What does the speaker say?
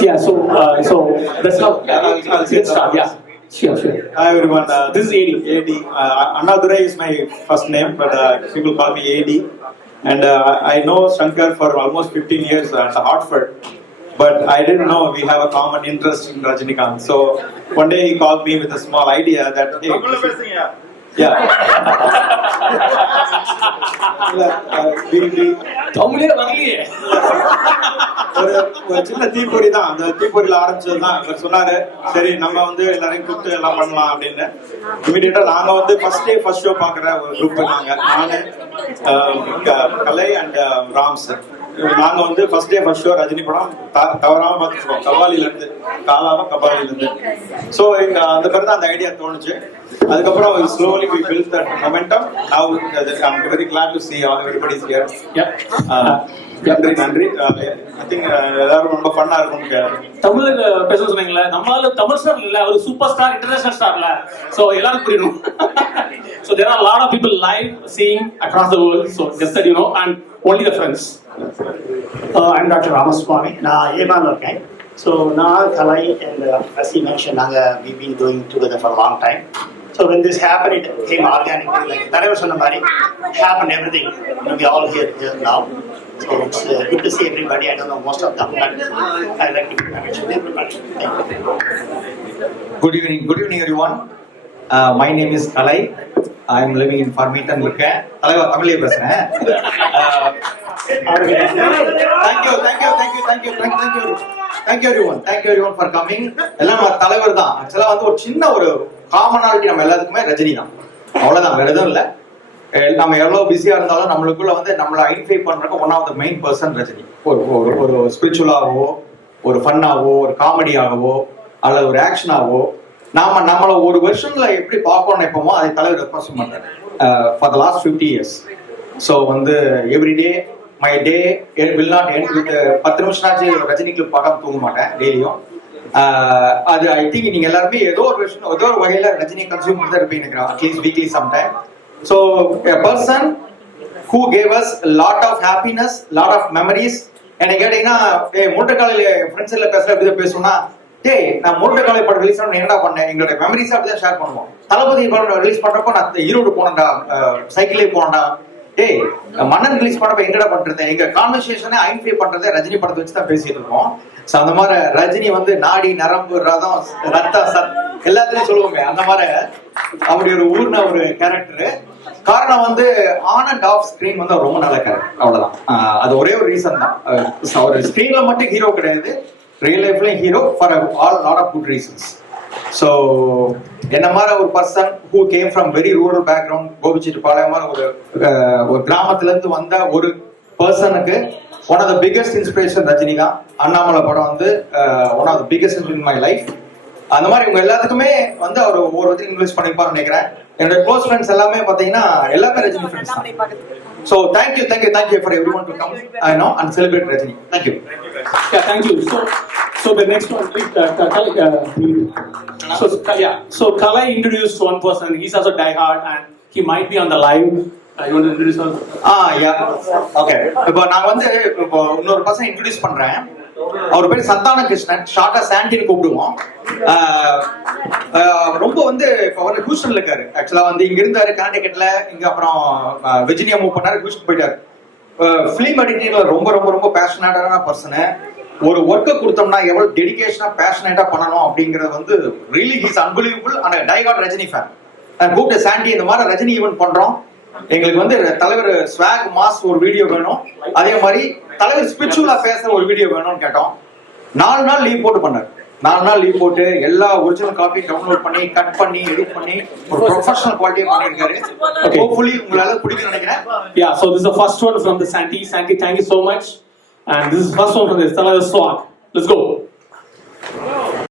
Yeah, so that's how. Let's start. Yeah, sure. Hi everyone. This is AD. AD. Annadurai is my first name, but people call me AD. And I know Shankar for almost 15 years at Hartford, but I didn't know we have a common interest in Rajinikanth. So one day he called me with a small idea that hey, yeah. தமிழே வரலையே. ஒரு சின்ன தீப்பொறி தான், அந்த தீப்பொறியில ஆரம்பிச்சது தான். இவர் சொன்னாரு சரி நம்ம வந்து எல்லாரையும் கூப்பிட்டு எல்லாம் பண்ணலாம் அப்படின்னு. இமீடியட்டா நாங்க வந்து ஃபர்ஸ்ட் ஷோ பாக்குற ஒரு குரூப் நானு கலை அண்ட் ராம்ஸ். நாங்க வந்து ஃபர்ஸ்ட் ஷோ ரஜினி படம் தவறாம பார்த்துருக்கோம், கபாலில இருந்து. ஸோ அந்த பிறகு அந்த ஐடியா தோணுச்சு. அதுக்கப்புறம் slowly we built that momentum. Now I'm very glad to see all everybody's here. நன்றி. I think எல்லாரும் ரொம்ப ஃபன்னா இருக்கும். தமிழ் பேச சொன்னீங்களா? நம்மளால தமிழ் ஸ்டார் இல்ல, ஒரு சூப்பர் ஸ்டார், இன்டர்நேஷனல் ஸ்டார்ல. So எல்லாரும் புரியணும். So there are a lot of people live seeing across the world. So just that you know, and only the friends. I'm Dr. Ramaswamy. நான் ஏமால இருக்கேன். So நான் கலை and as he mentioned, we've been doing together for a long time. So when this happened, it came organically. Like தலைவர் சொன்ன மாதிரி, happened everything. We all here now. So it's good to see everybody. I don't know most of them, but I like to mention everybody. Thank you. Good evening everyone. My name is Kalai. I am living in Farmington. இருக்கேன். தலைவர் தமிழ்ல பேசுறேன். Thank you everyone for coming. எல்லாம் தலைவர் தான். ஆக்சுவலா வந்து ஒரு சின்ன ஒரு காமனாலிட்டி நம்ம எல்லாத்துக்குமே ரஜினி தான். அவ்வளவுதான், வேற எதுவும் இல்ல. நம்ம எவ்வளவு பிஸியா இருந்தாலும் நம்மளுக்குள்ள வந்து நம்மளை ஐடென்டிஃபை பண்றதுக்கு one of the main person Rajini. ஒரு ஸ்பிரிச்சுவலாகவோ, ஒரு ஃபன்னாகவோ, ஒரு காமெடியாகவோ, அல்லது ஒரு ஆக்ஷனாகவோ நம்மள ஒரு வருஷன்ல எப்படி பார்க்கணும் நினைப்போமோ அதை தலைவர் ரெப்ரசன்ட் பண்றாரு for the last 50 years. So வந்து everyday my day will not end with 10 நிமிஷம்னாச்சு ரஜினி கிளிப் பார்க்காம தூங்க மாட்டேன் டெய்லியும். அது ஐ திங்க் நீங்க எல்லாருமே ஏதோ ஒரு வகையில ரஜினி கன்சியூம் பண்ணி தான் இருப்பீங்க, at least weekly sometime. So a person who gave us a lot of happiness, lot of memories. என்ன கேட்டீங்கன்னா மூட்டைக்காலையில ஃப்ரெண்ட்ஸ் எல்லாம் எப்படி பேசணும்னா, நான் மூட்டைக்காலை படம் ரிலீஸ் பண்ண என்னடா பண்ணேன், எங்களோட மெமரிஸ் அப்படிதான் ஷேர் பண்ணுவோம். தளபதி படம் ரிலீஸ் பண்றப்போ நான் ஈரோடு போனேன்டா, சைக்கிளே போனேன்டா. மன்னன் ரிலீஸ் பண்ணப்ப எங்கடா பண்றது, எங்க கான்வர்சேஷனே ஐடென்டிஃபை பண்றதை ரஜினி படத்தை வச்சு தான் பேசிட்டு இருக்கோம். சோ அந்த மாதிரி ரஜினி வந்து நாடி நரம்பு ரதம் ரத்தம் எல்லாத்துலயும் சொல்லுவாங்க. அந்த மாதிரி அப்படி ஒரு ஊர்ன ஒரு கேரக்டர். காரணம் வந்து ஆன் அண்ட் ஆஃப் ஸ்கிரீன் வந்து ரொம்ப நல்ல கேரக்டர், அவ்வளவுதான். அது ஒரே ஒரு ரீசன் தான். அவர் ஸ்கிரீன்ல மட்டும் ஹீரோ கிடையாது, ரியல் லைஃப்லயும் hero for all lot of good reasons. So என்ன மாதிரி ஒரு person who came from very rural background, Gobichettipalayam ஒரு கிராமத்துல இருந்து வந்த ஒரு பர்சனுக்கு one of the biggest inspiration Rajini தான். அண்ணாமலை படம் வந்து one of the biggest in my life. அந்த மாதிரி உங்க எல்லாத்துக்குமே வந்து அவர் ஒவ்வொருத்தரும் இன்வெஸ்ட் பண்ணிப்பாருன்னு நினைக்கிறேன். என்னோட க்ளோஸ் ஃப்ரெண்ட்ஸ் எல்லாமே பாத்தீங்கன்னா எல்லாமே ரஜினி ஃப்ரெண்ட்ஸ் தான். So thank you for everyone to come and celebrate Rajini. Thank you. Yeah, thank you. So the next one, so Kalai introduced one person. He's also diehard and he might be on the live. You want to introduce him? Yeah. Okay. இப்போ நான் வந்து இன்னொரு person introduce பண்றேன். அவர் பேர் சந்தான கிருஷ்ணன், ஷார்ட்டா சாண்டின்னு கூப்பிடுவோம். ரொம்ப வந்து அவர் ஹூஸ்டன்ல இருக்காரு. ஆக்சுவலா வந்து இங்க இருந்தாரு கர்நாடகத்துல, இங்க அப்புறம் வெர்ஜினியா மூவ் பண்ணாரு, ஹூஸ்டன் போயிட்டாரு. பிலிம் எடிட்டிங்ல ரொம்ப ரொம்ப ரொம்ப பேஷனேட்டான பர்சன். ஒரு ஒர்க்கை கொடுத்தோம்னா எவ்வளவு டெடிகேஷனா பேஷனேட்டா பண்ணணும் அப்படிங்கறது வந்து really he's unbelievable. And dicot Rajini fan. நான் கூப்பிட்டு சாண்டி இந்த மாதிரி ரஜினி ஈவென்ட் பண்றோம், எங்களுக்கு வந்து தலைவர் ஸ்வாக் மாஸ் ஒரு வீடியோ வேணும், அதே மாதிரி தலைவர் ஸ்பிரிச்சுவலா பேசுற ஒரு வீடியோ வேணும்னு கேட்டோம். 4 நாள் லீவ் போட்டு பண்ணாரு. 4 நாள் லீவ் போட்டு எல்லா ஒரிஜினல் காப்பி டவுன்லோட் பண்ணி கட் பண்ணி எடிட் பண்ணி ஒரு ப்ரொஃபஷனல் குவாலிட்டியா பண்ணிருக்காரு. ஹோப்ஃபுல்லி உங்களுக்கு பிடிக்கும் நினைக்கிறேன். Yeah, so this is the first one from the Santi. Santi, thank you so much. And this is the first one from the Talavar Swag. Let's go.